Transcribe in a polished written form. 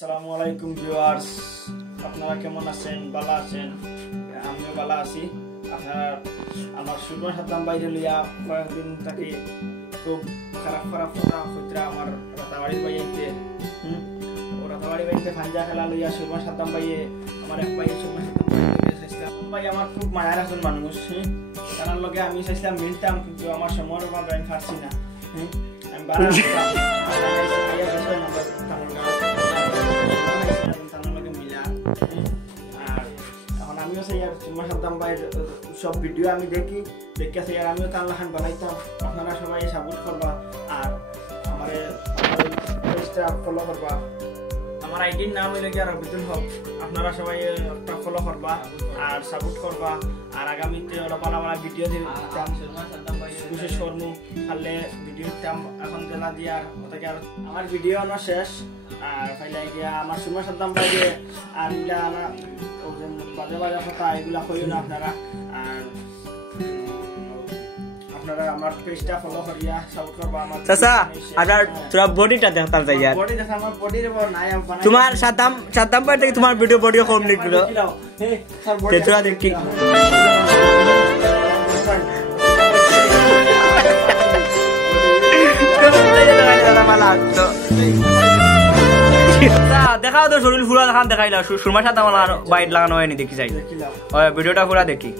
আসসালামু আলাইকুম ভিউয়ার্স, আপনারা কেমন আছেন? ভালো আছেন? আমিও ভালো আছি। আপনারা আমার সুরমা সাদ্দাম বাইরে লইয়া কয়েকদিন থাকি খুব খারাপ কথা হইতরা আমার রাতাবাড়ির বাইতে রাতাবাড়ি বাইতে ফাঞ্জা খেলা লইয়া সুরমা সাদ্দাম বাইয়ে আমার এক ভাই সুরমা সাদ্দাম বাইরে চাইছিলাম। ভাই আমার খুব মায়ার একজন মানুষ, তার লগে আমি চাইছিলাম মিলতাম, কিন্তু আমার সময়ের অভাবে আমি পারছি না। আমি বাড়া সব ভিডিও আমি দেখি আমিও তার লাখান বানাইতাম। আপনারা সবাই সাপোর্ট করবা আর আমার ফলো করবা। আমার আইডির নাম হইলে কি আর রবিতুল হক। আপনারা সবাই একটা ফলো করবা আর সাপোর্ট করবা। আর আগামীতে ওরা ভালো ভালো ভিডিও দিতাম, বিশেষ করবো খালে ভিডিও দিতাম। এখন জেলা দিয়ে আর ওটাকে আর আমার ভিডিও আনা শেষ। আর ফাইলে গিয়া আমার সুরমা সাদ্দাম বাইরে আর বাজে বাজে কথা এগুলা কইও না আপনারা। আর আপনারা আমার পেজটা ফলো করিয়া সাপোর্ট করবা। আমার চাচা আপনার তোরা বডিটা দেখতাম যাই আর বডি দেখা আমার বডির উপর নাই বানাই তোমার সাদ্দাম বাইরে থেকে তোমার ভিডিও কম নিকলো তোরা দেখি দেখাও তো শরীর পুরা দেখান দেখাইলা সুরমা সাদ্দাম বাইট লাগানো হয়নি দেখি যাই ভিডিওটা পুরা দেখি।